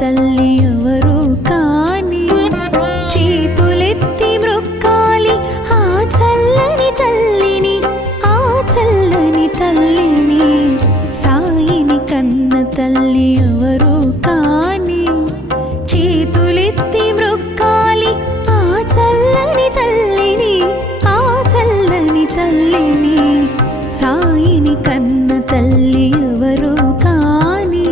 తల్లి ఎవరో కాని చేతులెత్తి మ్రొక్కాలి ఆ చల్లని తల్లిని, ఆ చల్లని తల్లిని. సాయిని కన్న తల్లి ఎవరో కాని చేతులెత్తి మ్రొక్కాలి ఆ చల్లని తల్లిని, ఆ చల్లని తల్లిని. సాయిని కన్న తల్లి ఎవరో కాని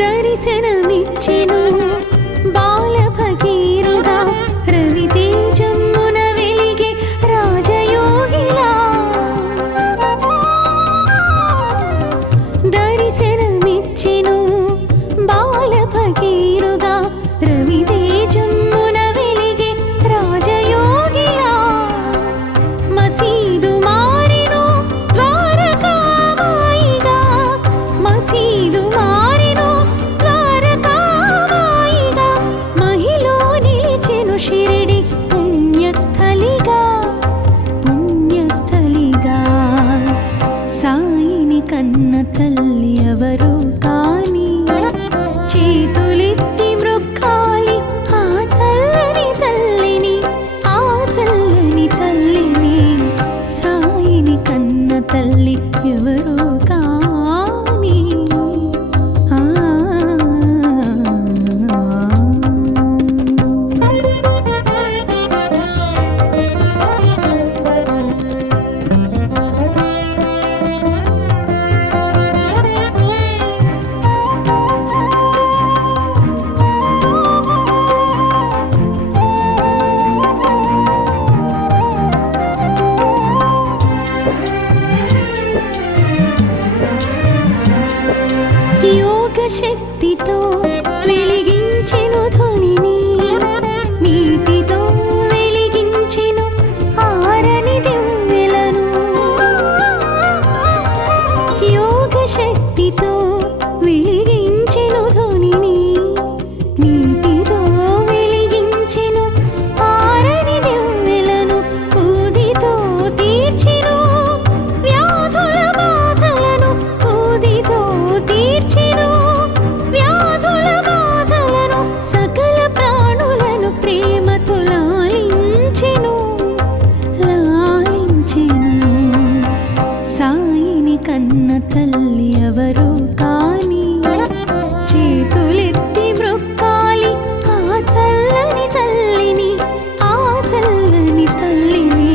దర్శనమిచ్చెను బాల భగీరథ రవితేజమున వెలిగే రాజయోగిలా. దర్శనమిచ్చెను బాల భగీరథ రవితేజమున వెలిగే రాజయోగిలా. మసీదు మారెను ద్వారకామాయిగా, మసీదు మారెను ద్వారకామాయిగా. మహిలో నిలిచెను షిరిడి పుణ్యస్థలిగా, పుణ్యస్థలిగా. సాయిని కన్న తల్లి ఎవరో కాని చేతులెత్తి మ్రొక్కాలి ఆ చల్లని తల్లిని, ఆ చల్లని తల్లిని. సాయిని కన్న తల్లి ఎవరో కాని యోగ శక్తితో వెలిగించెను ధ్వనిని, నీటితో వెలిగించెను ఆరని దివ్వెలను. యోగ శక్తితో వెలిగించెను ధ్వనిని, నీటితో వెలిగించెను ఆరని దివ్వెలను. ఊదితో తీర్చెను వ్యాధుల బాధలను, ఊదితో తీర్చెను వ్యాధుల బాధలను. సకల ప్రాణులను ప్రేమతో లాలించెను, లాలించెను. సాయిని కన్న తల్లి ఎవరో కాని చేతులెత్తి మ్రొక్కాలి ఆ చల్లని తల్లిని, ఆ చల్లని తల్లిని.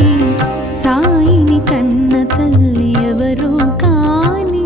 సాయిని కన్న తల్లి ఎవరో కాని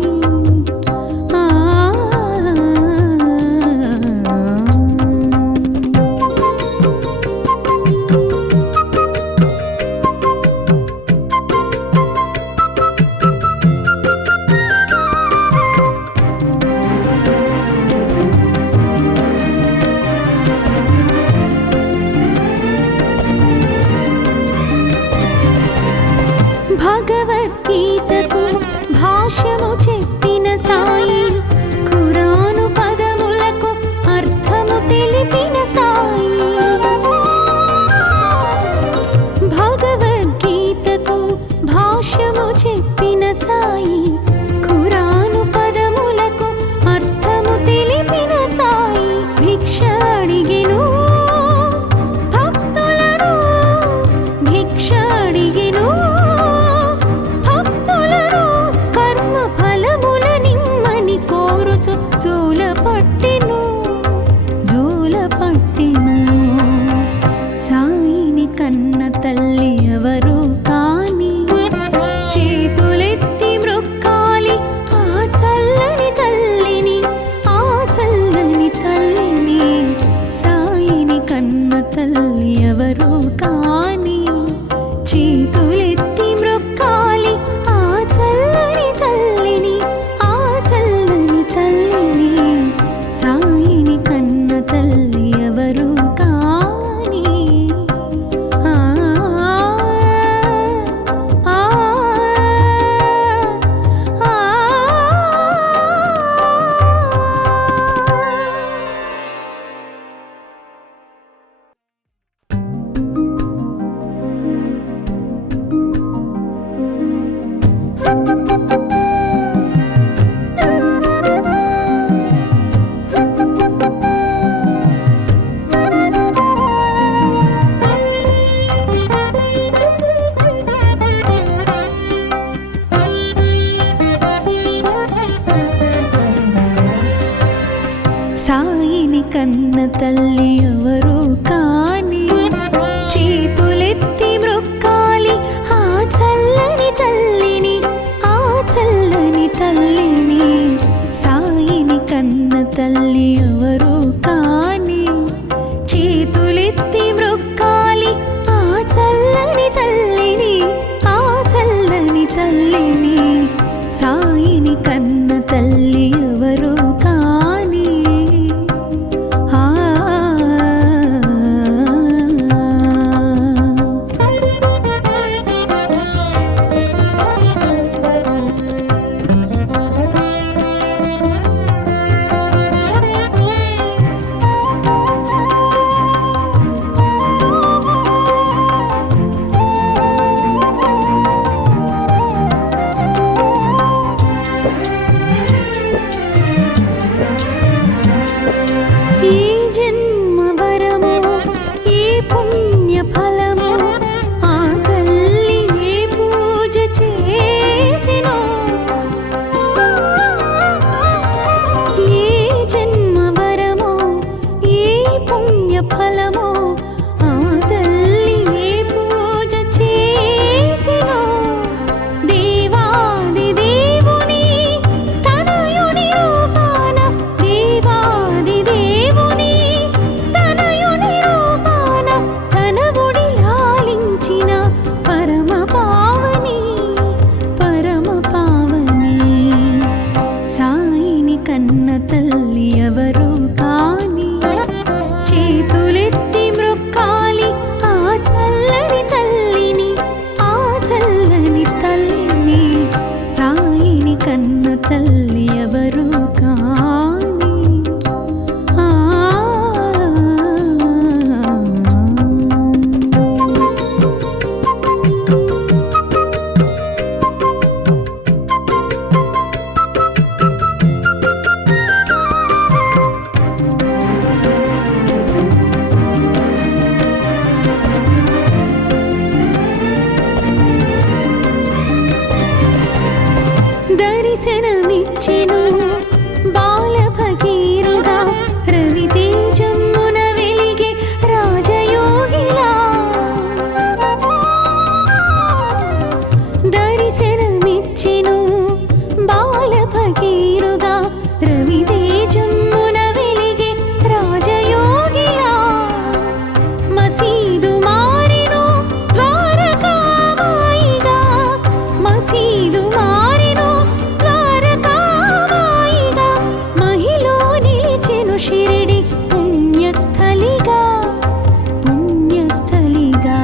తల్లి ఎవరు కాని చేతులెత్తి మ్రొక్కాలి ఆ చల్లని తల్లిని, ఆ చల్లని తల్లిని. సాయిని కన్న తల్లి ఎవరు కాని చేతులెత్తి మ్రొక్కాలి ఆ చల్లని తల్లిని, ఆ చల్లని తల్లిని. సాయిని కన్న తల్లి ఎవరు కాని దర్శనమిచ్చెను బాల భగీరథుడా, రవితేజమున వెలిగే రాజయోగిలా. దర్శనమిచ్చెను బాల భగీరథుడా, రవితేజమున వెలిగే రాజయోగిలా. మసీదు మారెను ద్వారకామాయిగా, మసీదు మారెను ద్వారకామాయిగా. మహిలో నిలిచెను షిరిడి పుణ్యస్థలిగా, పుణ్యస్థలిగా.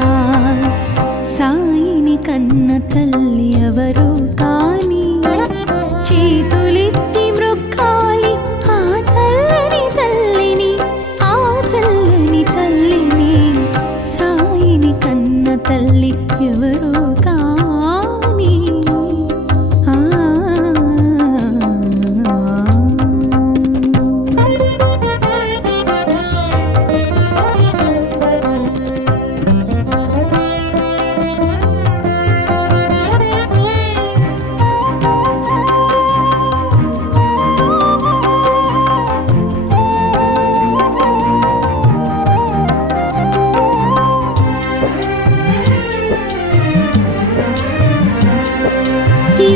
సాయిని కన్న తల్లి ఎవరు కాని చేతులెత్తి మ్రొక్కాలి ఆ చల్లని తల్లిని, ఆ చల్లని తల్లిని. సాయిని కన్న తల్లి ఎవరు కాని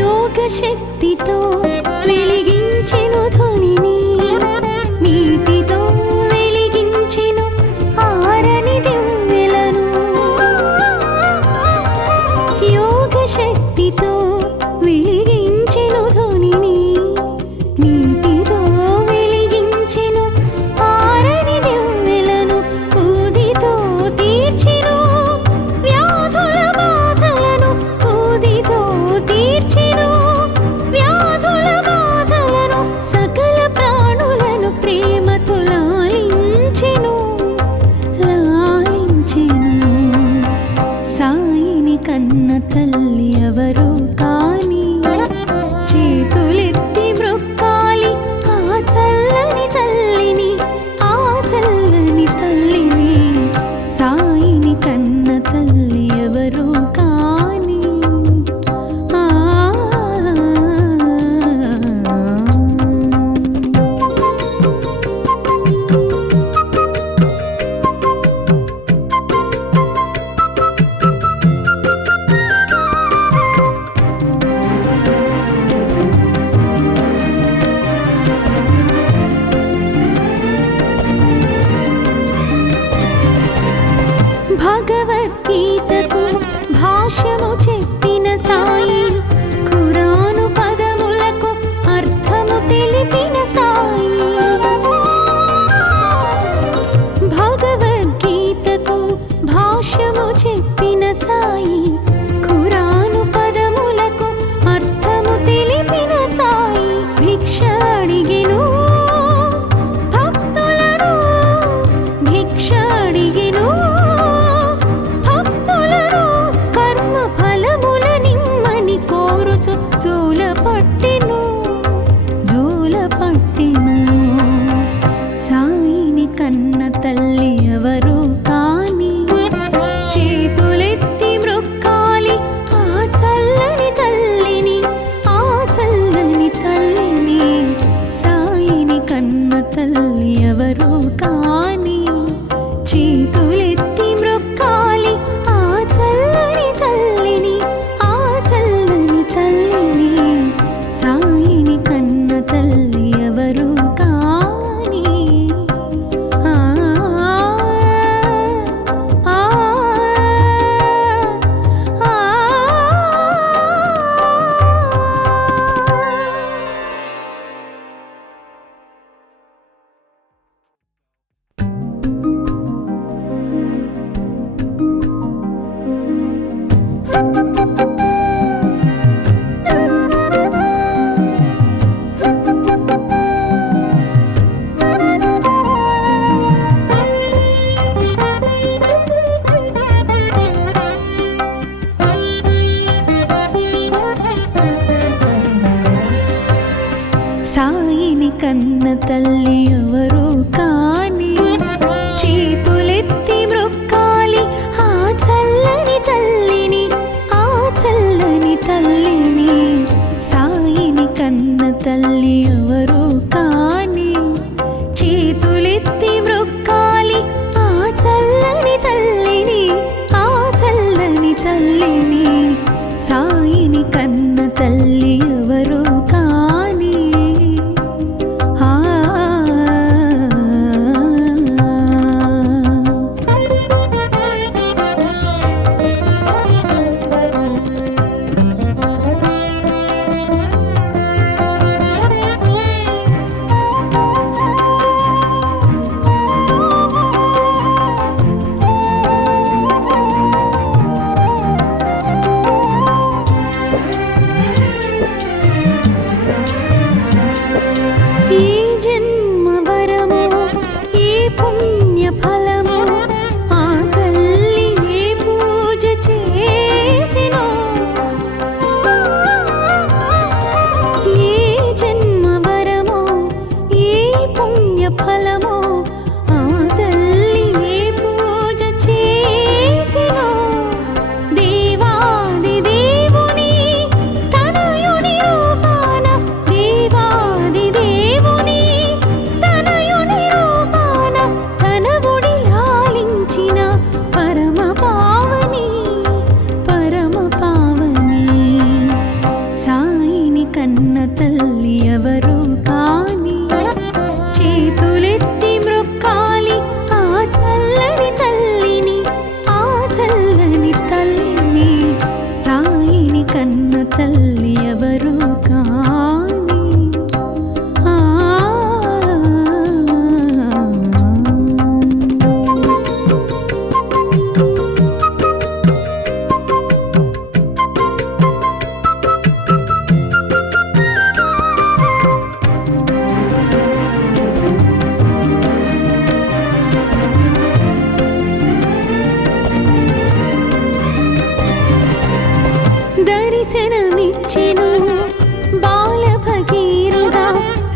యోగ శక్తితో వెలిగించెను ధ్వనిని, నీటితో వెలిగించెను ఆరని దివ్వెలను. యోగ శక్తితో వెలిగించెను ధ్వనిని, నీటితో వెలిగించెను ఆరని దివ్వెలను. ఊదితో తీర్చెను వ్యాధుల బాధలను, ఊదితో తీర్చెను వ్యాధుల బాధలను. సకల ప్రాణులను ప్రేమతో లాలించెను, లాలించెను. సాయిని కన్న తల్లి ఎవరు కాని చేతులెత్తి మ్రొక్కాలి ఆ చల్లని తల్లిని, ఆ చల్లని తల్లిని. సాయిని కన్న తల్లి ఎవరు కాని జూల పట్టెను జూల పట్టెను సాయిని కన్న తల్లి ఎవరు కాని చేతులెత్తి మ్రొక్కాలి ఆ చల్లని తల్లిని ఆ చల్లని తల్లిని సాయిని కన్న తల్లి ఎవరు కాని చేతులెత్తి మ్రొక్కాలి ఆ చల్లని తల్లిని ఆ చల్లని తల్లిని సాయిని కన్న తల్లి ఎవరు కాని ఆ ఆ ఆ సాయిని కన్న తల్లి ఎవరు కాని చేతులెత్తి మ్రొక్కాలి ఆ చల్లని తల్లిని ఆ చల్లని తల్లిని సాయిని కన్న తల్లి ఎవరు కాని చేతులెత్తి మ్రొక్కాలి ఆ చల్లని తల్లిని ఆ చల్లని తల్లిని సాయిని కన్న తల్లి ఎవరు కాని ఆ ఈ జన్మ వరము ఈ పుణ్య ఫలము ఆ తల్లి ఏ పూజ చేసినో ఈ జన్మ వరము ఈ పుణ్య ఫలము ఆ తల్లి ఏ పూజ చేసినో దేవాది దేవుని తనయుని రూపాన దేవాది దేవుని తనయుని రూపాన తన ఒడి లాలించిన పరమ పావని సాయిని కన్న తల్లి ఎవరు కాని చేతులెత్తి మ్రొక్కాలి ఆ చల్లని తల్లిని ఆ చల్లని తల్లిని సాయిని కన్న తల్లి ఎవరు కాని ఆ దర్శనమిచ్చెను బాల భగీరుడా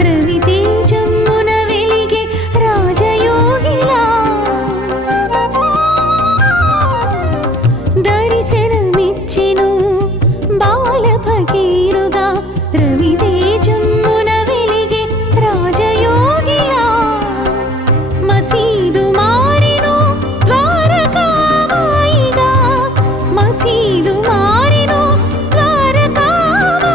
రవితేజమ్మున వెలిగే రాజయోగిలా దర్శనమిచ్చెను బాల భగీరుడా రవితేజమ్మున వెలిగే రాజయోగిలా మసీదు మారెను ద్వారకామాయిగా మసీదు మారెను ద్వారకామాయిగా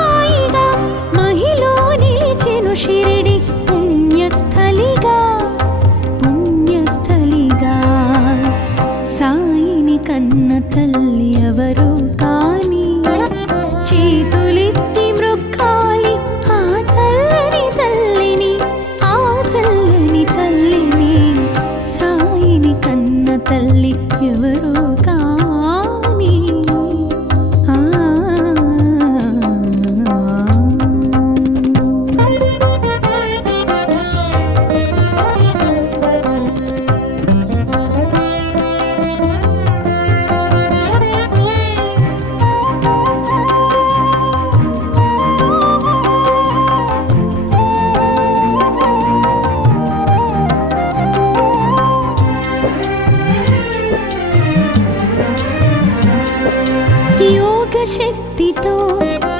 శక్తితో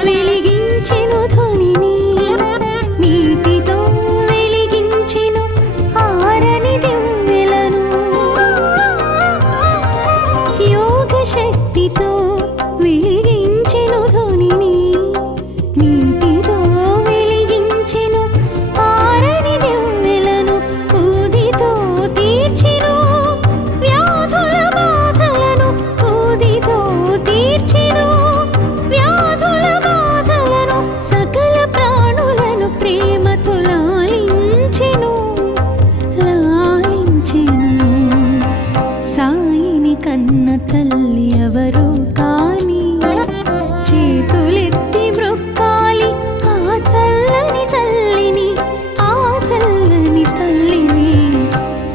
వెలిగించెను ధ్వనిని, నీటితో వెలిగించెను ఆరని దివ్వెలను. యోగ శక్తితో వెలిగించెను ధ్వనిని, నీటితో వెలిగించెను ఆరని దివ్వెలను. ఊదితో తీర్చెను వ్యాధుల బాధలను, ఊదితో తీర్చెను వ్యాధుల బాధలను. సకల ప్రాణులను ప్రేమతో లాలించెను, లాలించెను. సాయిని కన్న తల్లి ఎవరు కాని, చేతులెత్తి మ్రొక్కాలి ఆ చల్లని తల్లిని, ఆ చల్లని తల్లిని.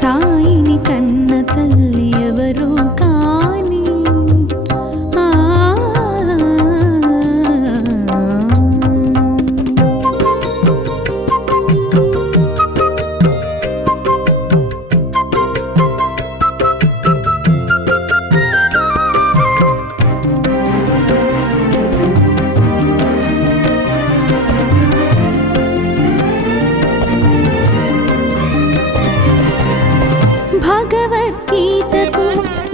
సాయిని కన్న తల్లి ఎవరు కాని. భగవద్గీతకు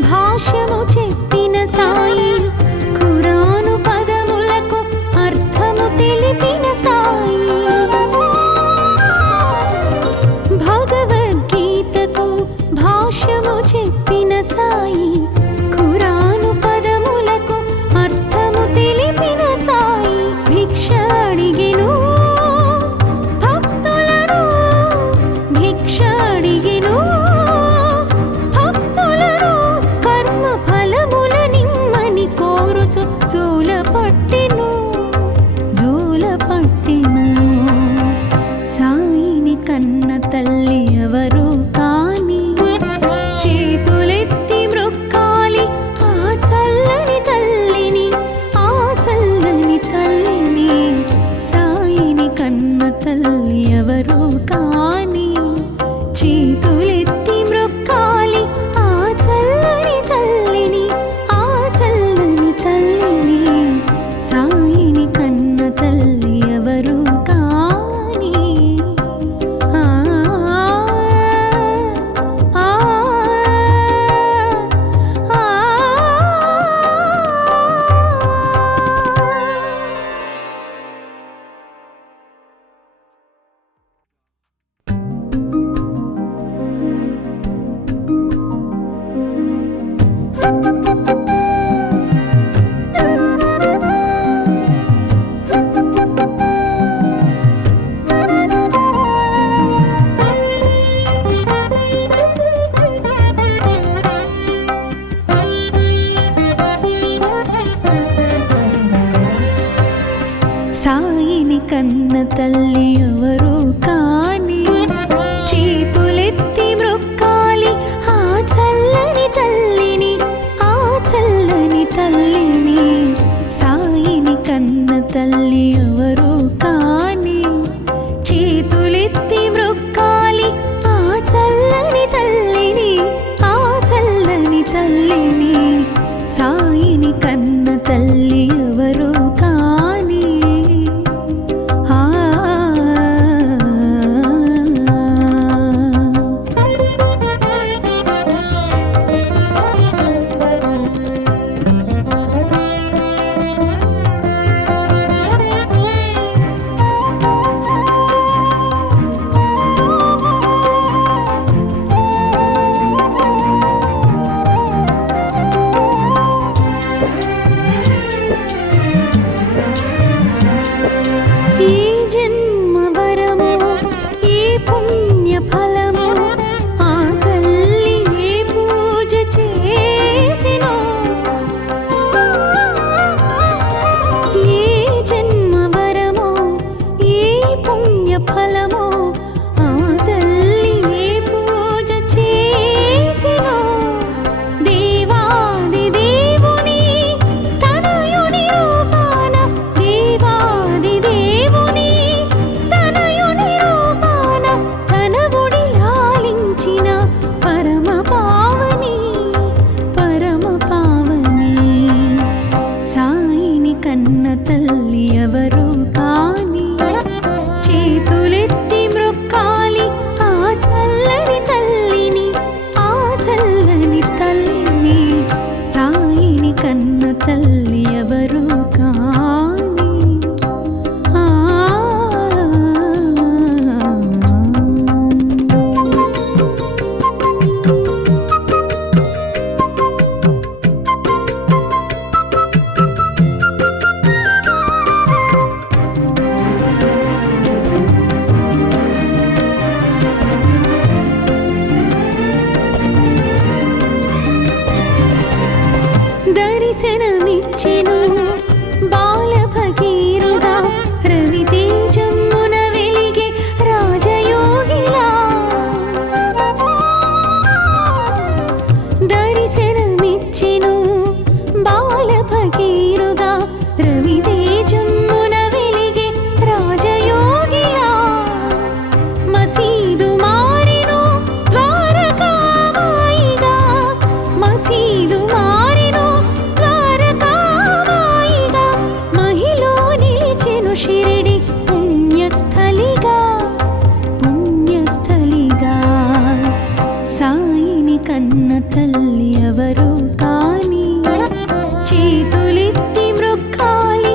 భాష్యము చెప్పిన సాయి, ఖురాను పదములకు అర్థము తెలిపిన సాయి. భగవద్గీతకు భాష్యము చెప్పిన సాయి, ఖురాను పదములకు అర్థము తెలిపిన సాయి. భిక్ష అడిగెను భక్తులను, భిక్ష అడిగెను భక్తులను. కర్మ ఫలముల నిమ్మని కోరుచు జోల పట్టెను, జోల పట్టెను. సాయిని కన్న తల్లి ఎవరు కాని, చేతులెత్తి మ్రొక్కాలి ఆ చల్లని తల్లిని, ఆ చల్లని తల్లిని. సాయిని కన్న తల్లి ఎవరు కాని, చేతులెత్తి మ్రొక్కాలి ఆ చల్లని తల్లిని, ఆ చల్లని తల్లిని. సాయిని కన్న తల్లి ఎవరు కాని. ఆ ఆ ఆ సాయిని కన్న తల్లి ఎవరు కాని, చేతులెత్తి మ్రొక్కాలి ఆ చల్లని తల్లిని, ఆ చల్లని తల్లిని. సాయిని కన్న తల్లి ఎవరు కాని, చేతులెత్తి మ్రొక్కాలి ఆ చల్లని తల్లిని, ఆ చల్లని తల్లిని. సాయిని కన్న తల్లి ఎవరు కాని. ఆ దేవుని కన్న తల్లి ఎవరు కాని చేతులెత్తి మ్రొక్కాలి ఆ చల్లని తల్లిని, ఆ చల్లని తల్లిని. సాయిని కన్న తల్లి ఎవరు కాని దర్శనమిచ్చెను బాల భగీరథుడా, రవితేజమ్మున వెలిగే రాజయోగిలా. దర్శనమిచ్చెను బాల భగీరథుడా, రవితేజమ్మున వెలిగే రాజయోగిలా. మసీదు మారెను ద్వారకామాయిగా, మసీదు మారెను ద్వారకామాయిగా. మహిలో నిలిచెను షిరిడి పుణ్యస్థలిగా, పుణ్యస్థలిగా. సాయిని కన్న తల్లి ఎవరు కాని చేతులెత్తి మ్రొక్కాలి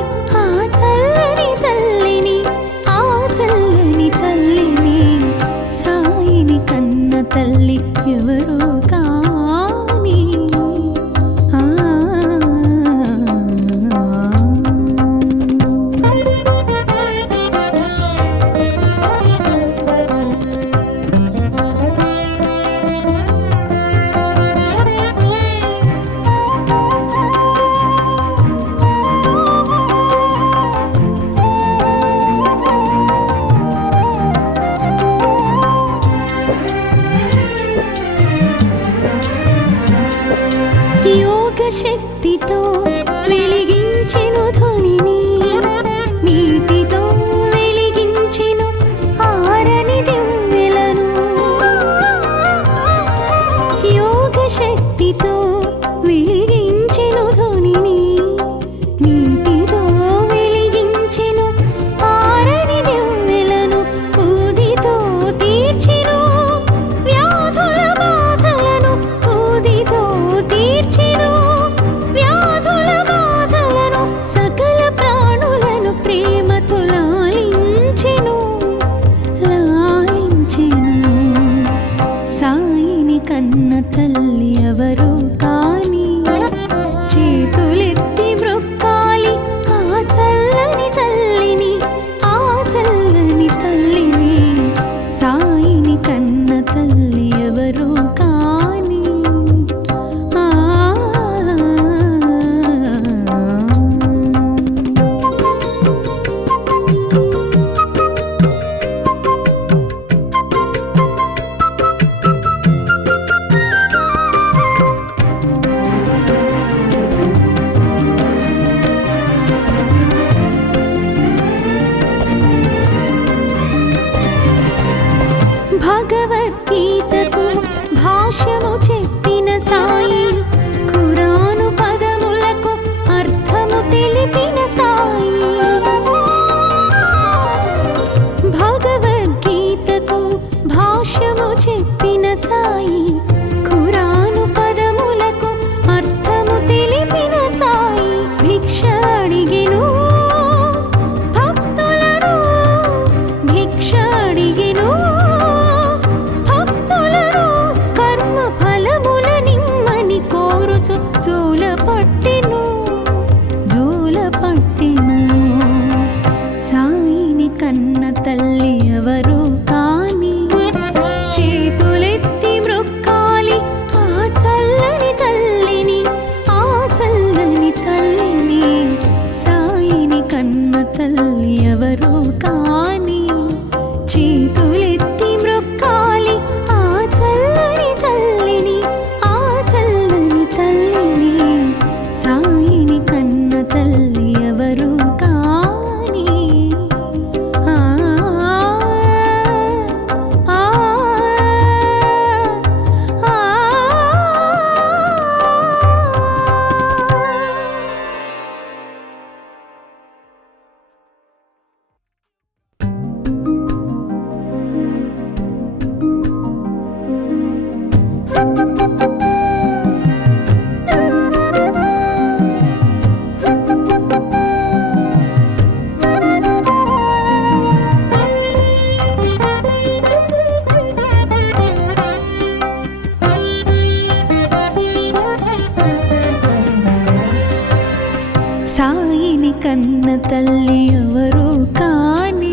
సాయిని కన్న తల్లి ఎవరు కాని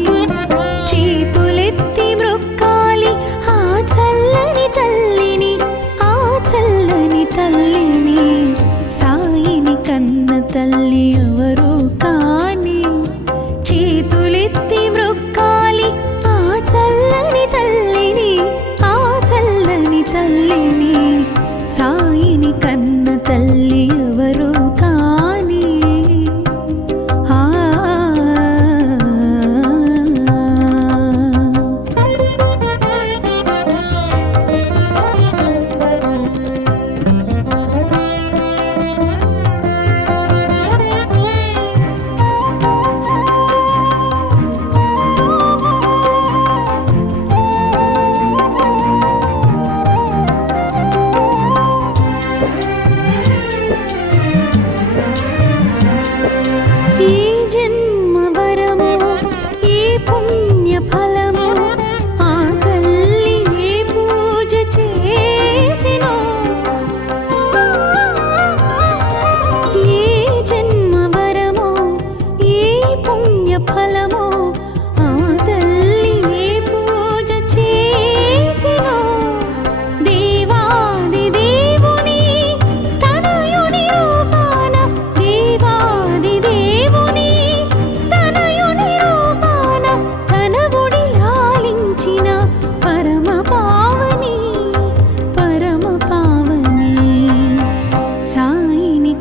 చేతులెత్తి మ్రొక్కాలి ఆ చల్లని తల్లిని, ఆ చల్లని తల్లిని. సాయిని కన్న తల్లి ఎవరు కాని చేతులెత్తి మ్రొక్కాలి ఆ చల్లని తల్లిని, ఆ చల్లని తల్లిని. సాయిని కన్న తల్లి ఎవరు కాని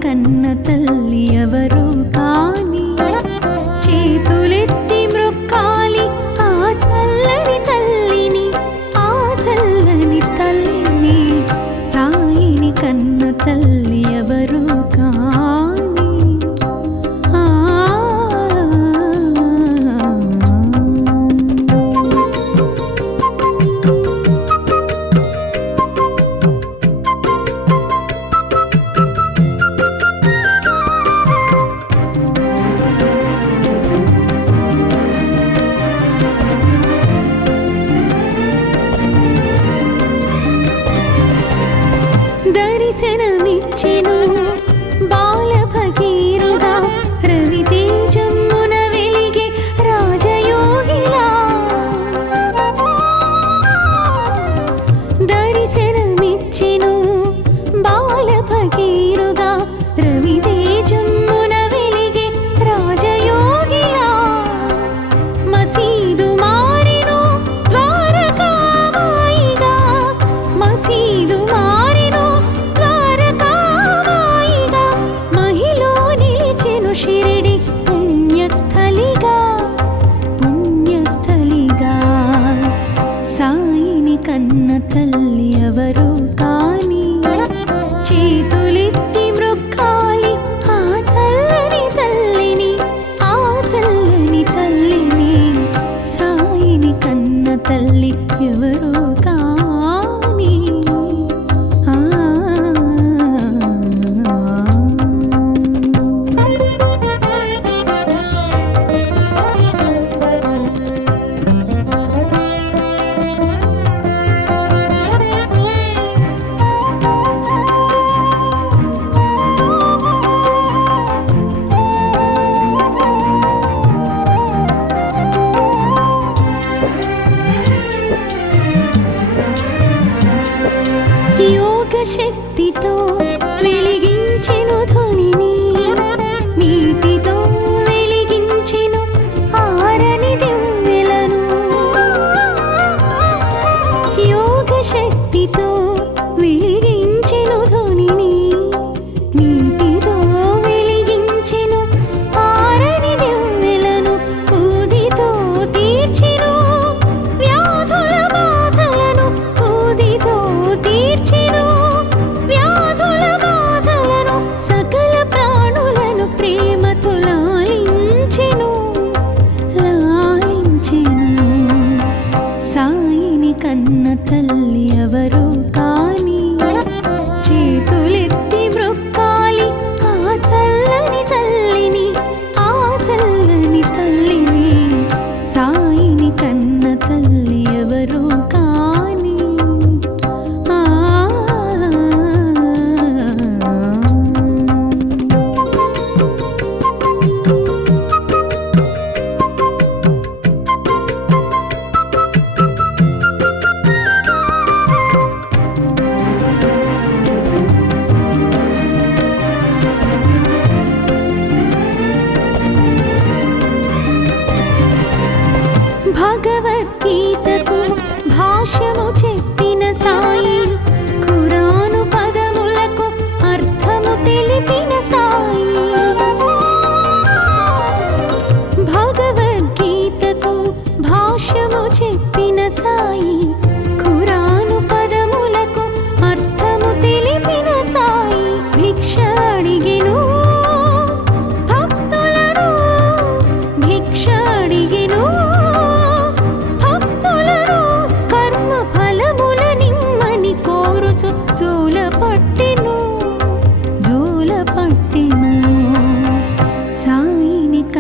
కన్న తల్లి ఎవరు కాని చేతులెత్తి మ్రొక్కాలి ఆ చల్లని తల్లిని, ఆ చల్లని తల్లిని. సాయిని కన్న తల్లి ఎవరు కాని దర్శనమిచ్చెను బాల భగీరథ రవితేజమున వెలిగే రాజయోగిలా. దర్శనమిచ్చెను బాల భగీరథ రవితేజమున వెలిగే రాజయోగిలా. మసీదు మారెను ద్వారకామాయిగా, మసీదు మారెను ద్వారకామాయిగా. మహిలో నిలిచెను షిరిడి పుణ్యస్థలిగా, పుణ్యస్థలిగా. సాయిని కన్న తల్లి ఎవరు కాని చేతులెత్తి మ్రొక్కాలి ఆ చల్లని తల్లిని, ఆ చల్లని తల్లిని. సాయిని కన్న తల్లి ఎవరు కాని యోగ శక్తితో వెలిగించెను ధ్వనిని, నీటితో వెలిగించెను ఆరని దివ్వెలను. యోగ శక్తితో వెలిగించెను ధ్వనిని, నీటితో వెలిగించెను ఆరని దివ్వెలను. ఊదితో తీర్చెను వ్యాధుల బాధలను, ఊదితో తీర్చెను వ్యాధుల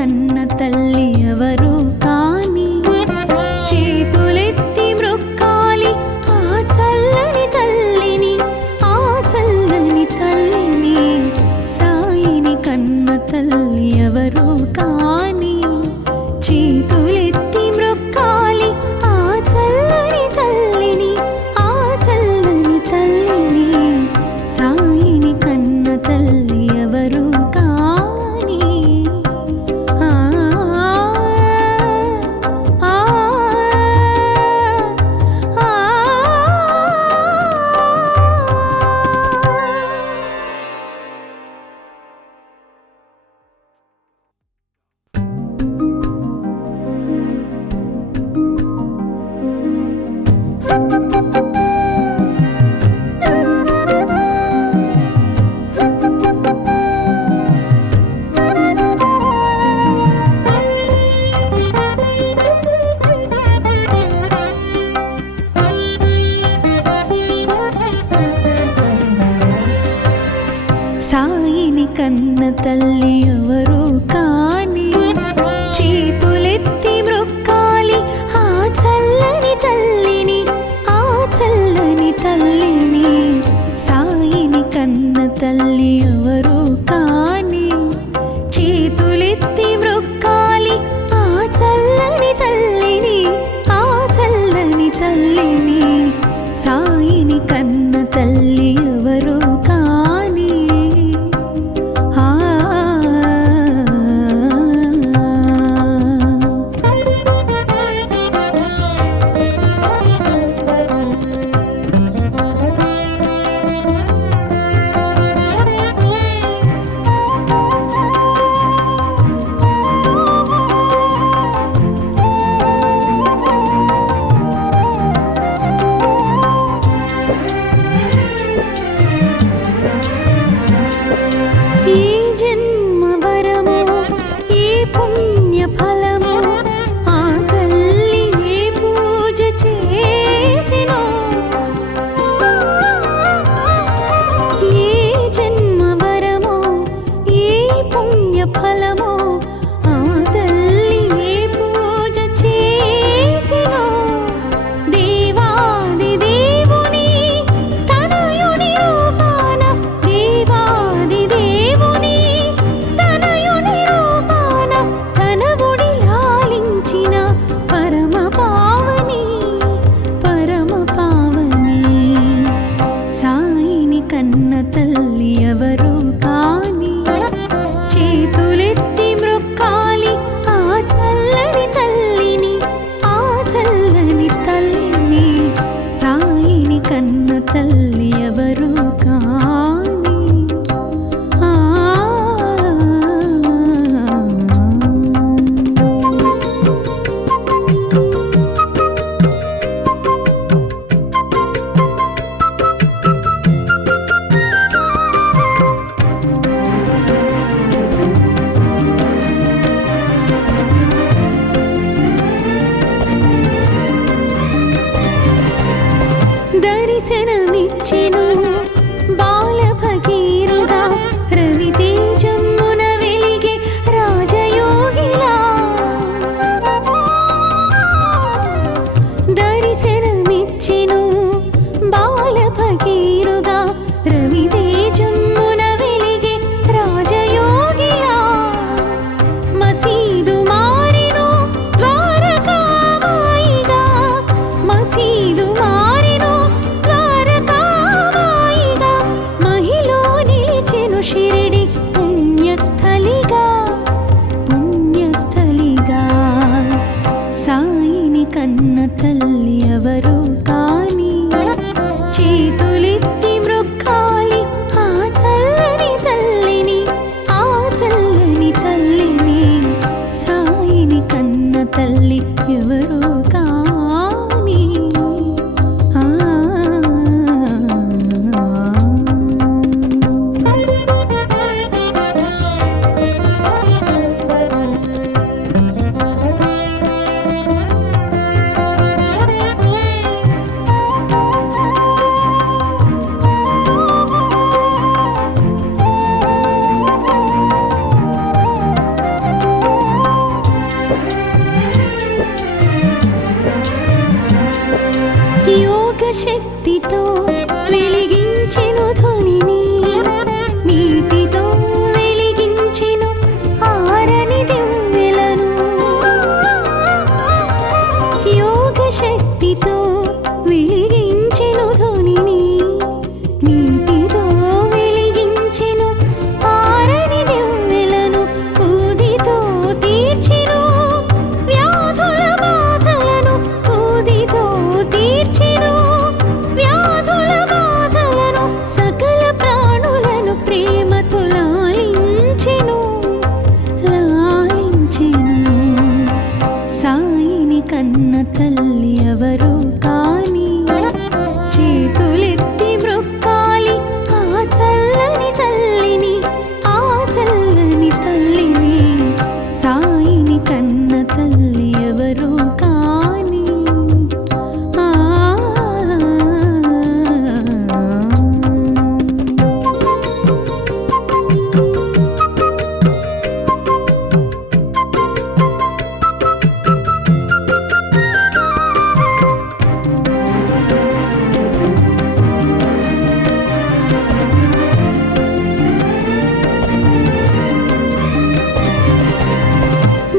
కన్న తల్లి ఎవరు కాని చేతులెత్తి మ్రొక్కాలి ఆ చల్లని తల్లిని, ఆ చల్లని తల్లిని. సాయిని కన్న తల్లి ఎవరు కాని చేతులెత్తి మ్రొక్కాలి ఆ చల్లని తల్లిని, ఆ చల్లని తల్లిని. సాయిని కన్న తల్లి ఎవరు కాని. ఆ ఆ ఆ సాయిని కన్న తల్లి ఎవరు కాని చేతులెత్తి మ్రొక్కాలి ఆ చల్లని తల్లిని, ఆ చల్లని తల్లిని. సాయిని కన్న తల్లి ఎవరు కాని చేతులెత్తి మ్రొక్కాలి ఆ చల్లని తల్లిని, ఆ చల్లని తల్లిని. సాయిని కన్న తల్లి ఎవరు కాని. ఆ ఏ జన్మ వరమో ఏ పుణ్య ఫలమో ఆ తల్లి ఏ పూజ చేసినో. ఏ జన్మ వరమో ఏ పుణ్య ఫలమో ఆ తల్లి ఏ పూజ చేసినో. దేవాది దేవుని తనయుని రూపాన, దేవాది దేవుని తనయుని రూపాన తనవుడి లాలించిన పరమ పావని, పరమ పావని. సాయిని కన్న తల్లి ఎవరు కాని చేతులెత్తి మ్రొక్కాలి ఆ చల్లని తల్లిని, ఆ చల్లని తల్లిని. సాయిని కన్న తల్లి ఎవరు కాని. ఆ దర్శనమిచ్చెను బాల భగీరథ రవితేజమ్మున వెలిగే రాజయోగిలా. దర్శనమిచ్చెను బాల భగీరథ రవితేజమ్మున వెలిగే రాజయోగిలా. మసీదు మారెను ద్వారకామాయిగా, మసీదు మారెను ద్వారకామాయిగా. మహిలో నిలిచెను షిరిడి పుణ్యస్థలిగా, పుణ్యస్థలిగా. సాయిని కన్న తల్లి ఎవరు కాని చేతులెత్తి మ్రొక్కాలి ఆ చల్లని తల్లిని, ఆ చల్లని తల్లిని. సాయిని కన్న తల్లి ఎవరు కాని. ఆ శక్తితో వెలిగించెను ధ్వనిని, నీటితో వెలిగించెను ఆరని దివ్వెలను. యోగ శక్తితో వెలిగించెను ధ్వనిని, నీటితో వెలిగించెను ఆరని దివ్వెలను. ఊదితో తీర్చెను వ్యాధుల బాధలను, ఊదితో తీర్చెను వ్యాధుల బాధలను. సకల ప్రాణులను ప్రేమతో లాలించెను, లాలించెను. సాయిని కన్న తల్లి ఎవరు కాని, చేతులెత్తి మ్రొక్కాలి ఆ చల్లని తల్లిని, ఆ చల్లని తల్లిని. సాయిని కన్న తల్లి ఎవరు కాని. ఆ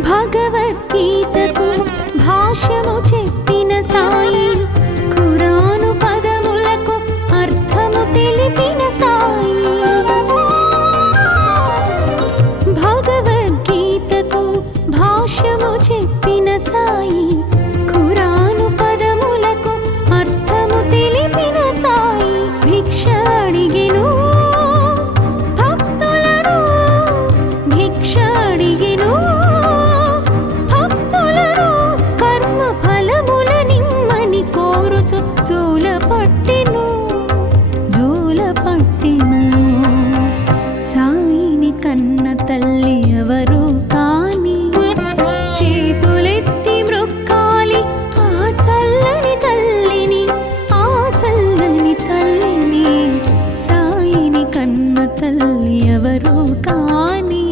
భగవద్గీతకు భాష్యము చెప్పిన సాయి, ఖురాను పదములకు అర్థము తెలిపిన సాయి. భగవద్గీతకు భాష్యము చెప్పిన సాయి, ఖురాను పదములకు అర్థము తెలిపిన సాయి. భిక్ష అడిగెను భక్తులను, భిక్ష అడిగెను భక్తులను. కర్మ ఫలముల నిమ్మని కోరుచు జోల పట్టెను, జోల పట్టెను. సాయిని కన్న తల్లి ఎవరు కాని, చేతులెత్తి మ్రొక్కాలి ఆ చల్లని తల్లిని, ఆ చల్లని తల్లిని. సాయిని కన్న తల్లి ఎవరు కాని,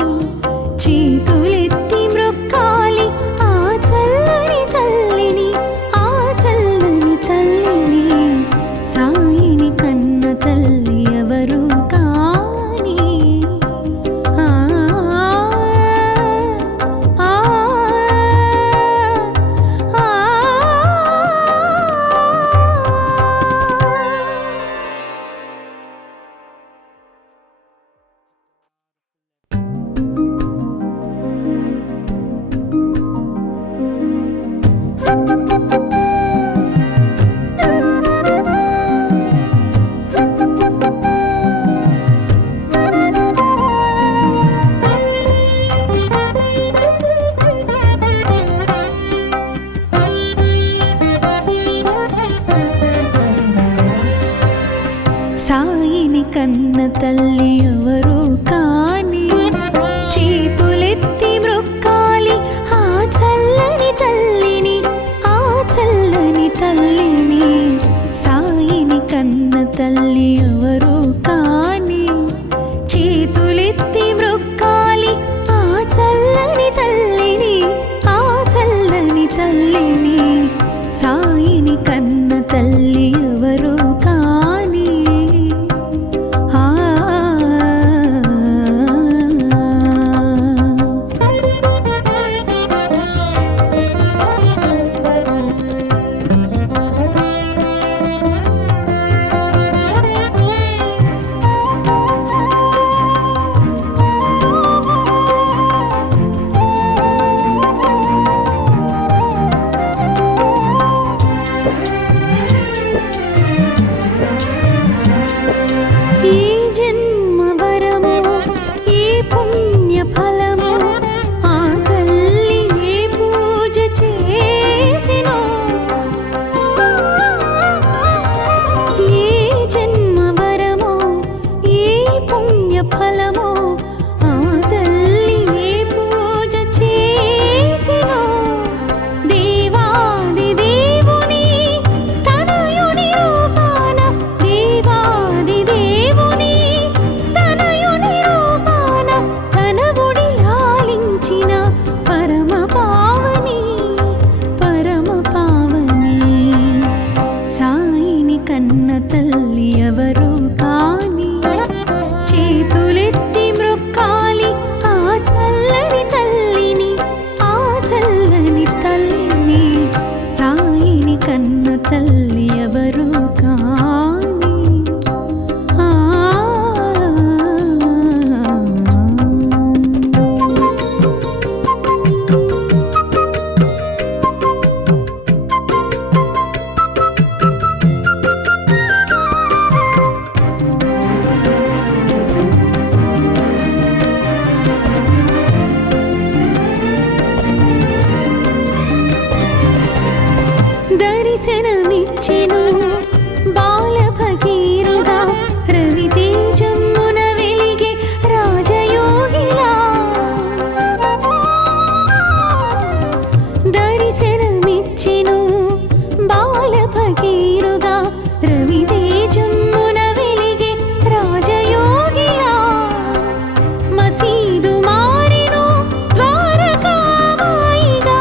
చేతులెత్తి మ్రొక్కాలి ఆ చల్లని తల్లిని, ఆ చల్లని తల్లిని. సాయిని కన్న తల్లి ఎవరు కాని. ఆ ఆ ఆ సాయిని కన్న తల్లి ఎవరు కాని, చేతులెత్తి మ్రొక్కాలి ఆ చల్లని తల్లిని, ఆ చల్లని తల్లిని. సాయిని కన్న తల్లి ఎవరు కాని, చేతులెత్తి మ్రొక్కాలి ఆ చల్లని తల్లిని, ఆ చల్లని తల్లిని. సాయిని కన్న తల్లి ఎవరు కాని. ఆ తల్లి ఎవరు కాని దర్శనమిచ్చెను బాల భగీరథుడా రవితేజమ్మున వెలిగే రాజయోగిలా దర్శనమిచ్చెను బాల భగీరథుడా రవితేజమ్మున వెలిగే రాజయోగిలా మసీదు మారెను ద్వారకామాయిగా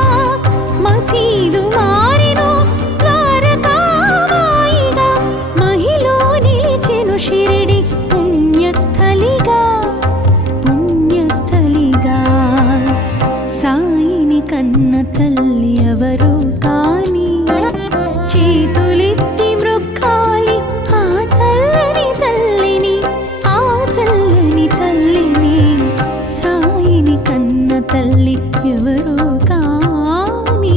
మసీదు మారెను ద్వారకామాయిగా మహిలో నిలిచెను షిరిడి పుణ్యస్థలిగా పుణ్యస్థలిగా సాయిని కన్న తల్లి ఎవరు కాని చేతులెత్తి మృక్కాలి ఆ చల్లని తల్లిని ఆ చల్లని తల్లిని సాయిని కన్న తల్లి ఎవరు కాని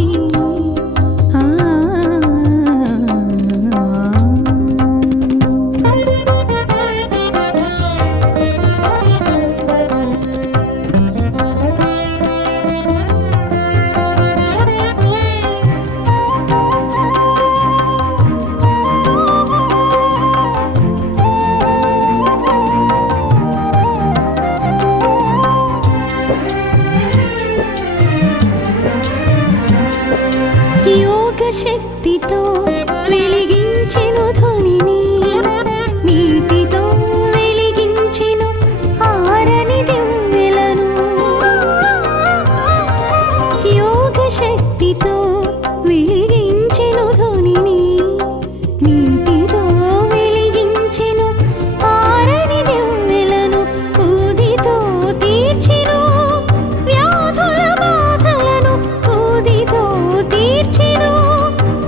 యోగ శక్తితో వెలిగించెను ధ్వనిని నీటితో వెలిగించెను ఆరని దివ్వెలను యోగ శక్తితో వెలిగించెను ధ్వనిని నీటితో వెలిగించెను ఆరని దివ్వెలను ఊదితో తీర్చెను వ్యాధుల బాధలను ఊదితో తీర్చెను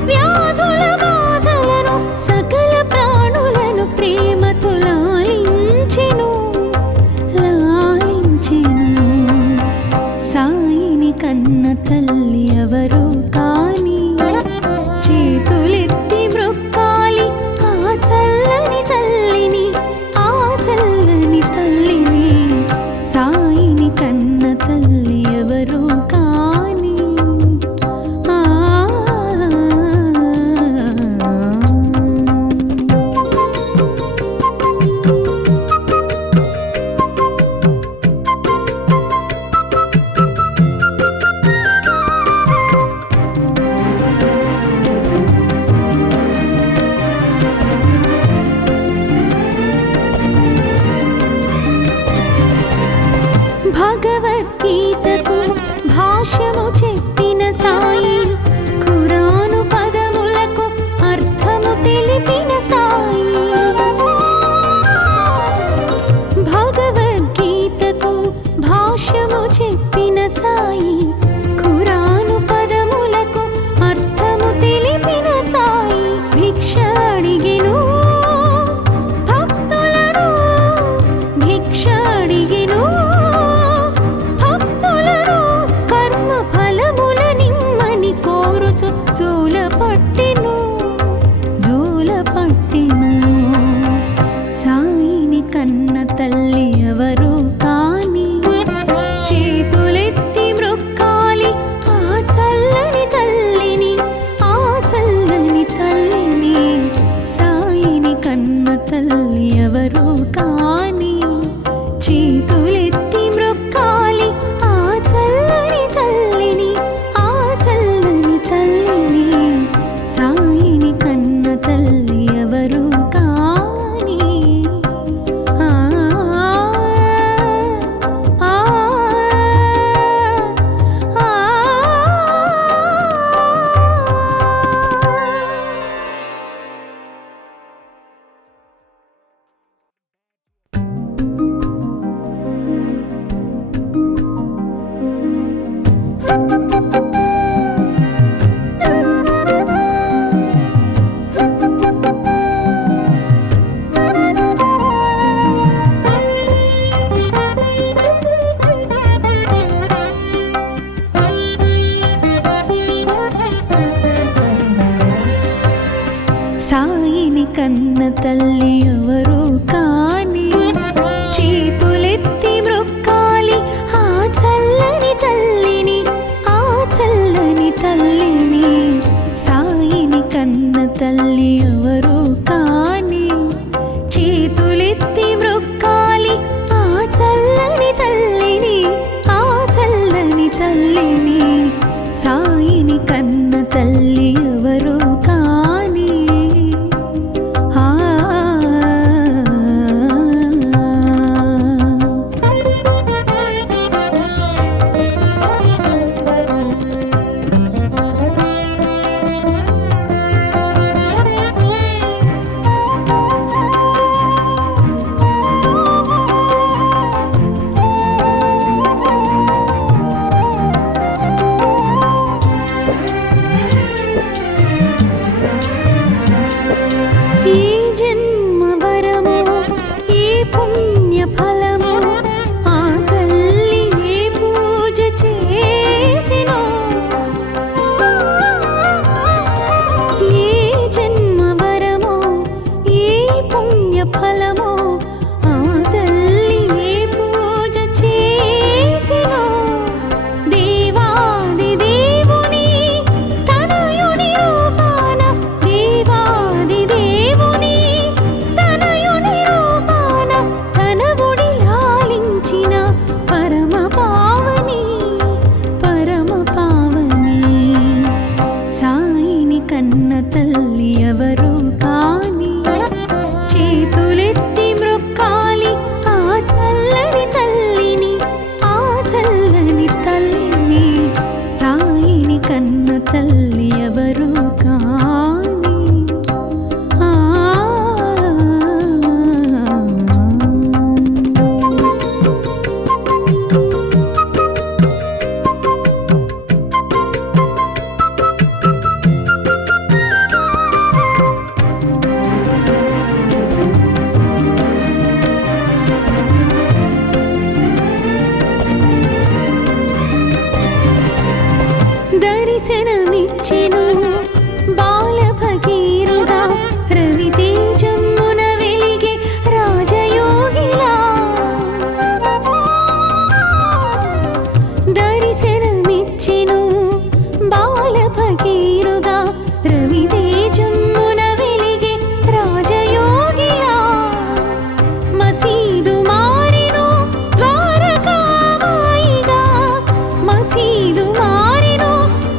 వ్యాధుల బాధలను సకల ప్రాణులను ప్రేమతో లాలించెను లాలించెను సాయిని కన్న తల్లి ఎవరు కాని చేతులెత్తి మృక్కాలి ఆ చల్లని తల్లిని ఆ చల్లని తల్లిని సాయిని కన్న తల్లి ఎవరు కాని భగవద్గీతకు భాష్యము చెప్పిన సాయి ఖురాను పదములకు అర్థము తెలిపిన సాయి భగవద్గీతకు భాష్యము చెప్పిన సాయి ఖురాను పదములకు అర్థము తెలిపిన సాయి భిక్ష అడిగెను భక్తులను భిక్ష అడిగెను భక్తులను కర్మ ఫలముల కన్న తల్లి ఎవరు కాని చేతులెత్తి మ్రొక్కాలి ఆ చల్లని తల్లిని, ఆ చల్లని తల్లిని. సాయిని కన్న తల్లి ఎవరు కాని చేతులెత్తి మ్రొక్కాలి ఆ చల్లని తల్లిని, ఆ చల్లని తల్లిని. సాయిని కన్న తల్లి ఎవరు కాని తల్లి ఎవరు కాని దర్శనమిచ్చెను బాల భగీరథుడా రవితేజమున వెలిగే రాజయోగిలా. దర్శనమిచ్చెను బాల భగీరథుడా రవితేజమున వెలిగే రాజయోగిలా. మసీదు మారెను ద్వారకామాయిగా, మసీదు మారెను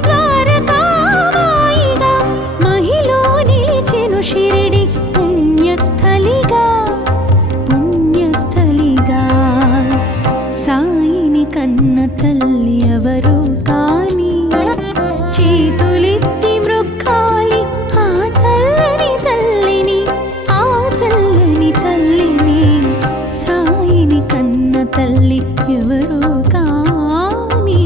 ద్వారకామాయిగా. మహిలో నిలిచెను షిరిడి పుణ్యస్థలిగా, పుణ్యస్థలిగా. సాయిని కన్న తల్లి ఎవరు కాని చేతులెత్తి మ్రొక్కాలి ఆ చల్లని తల్లిని, ఆ చల్లని తల్లిని. సాయిని కన్న తల్లి ఎవరు కాని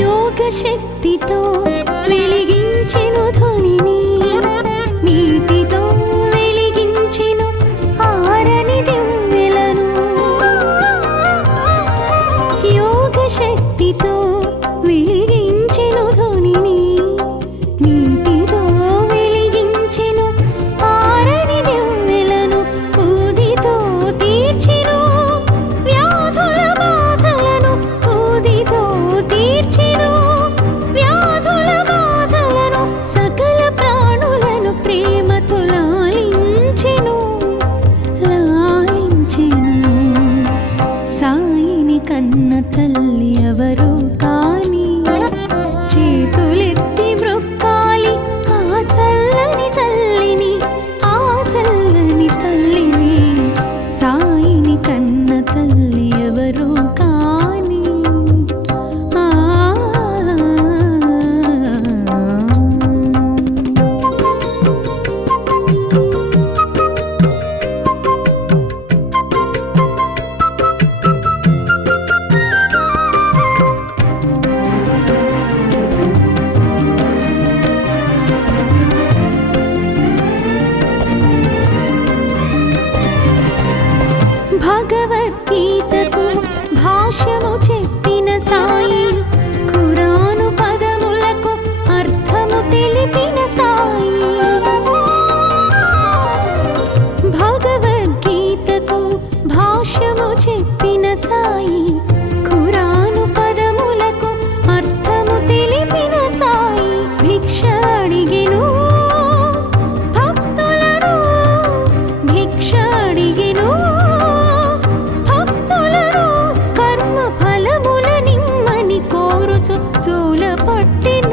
యోగ శక్తితో వెలిగించెను ధ్వనిని, నీటితో వెలిగించెను ఆరని దివ్వెలను. యోగ శక్తితో వెలిగించెను ధ్వనిని, నీటితో వెలిగించెను ఆరని దివ్వెలను. ఊదితో తీర్చెను వ్యాధుల బాధలను, ఊదితో తీర్చెను వ్యాధుల బాధలను. పుట్టిన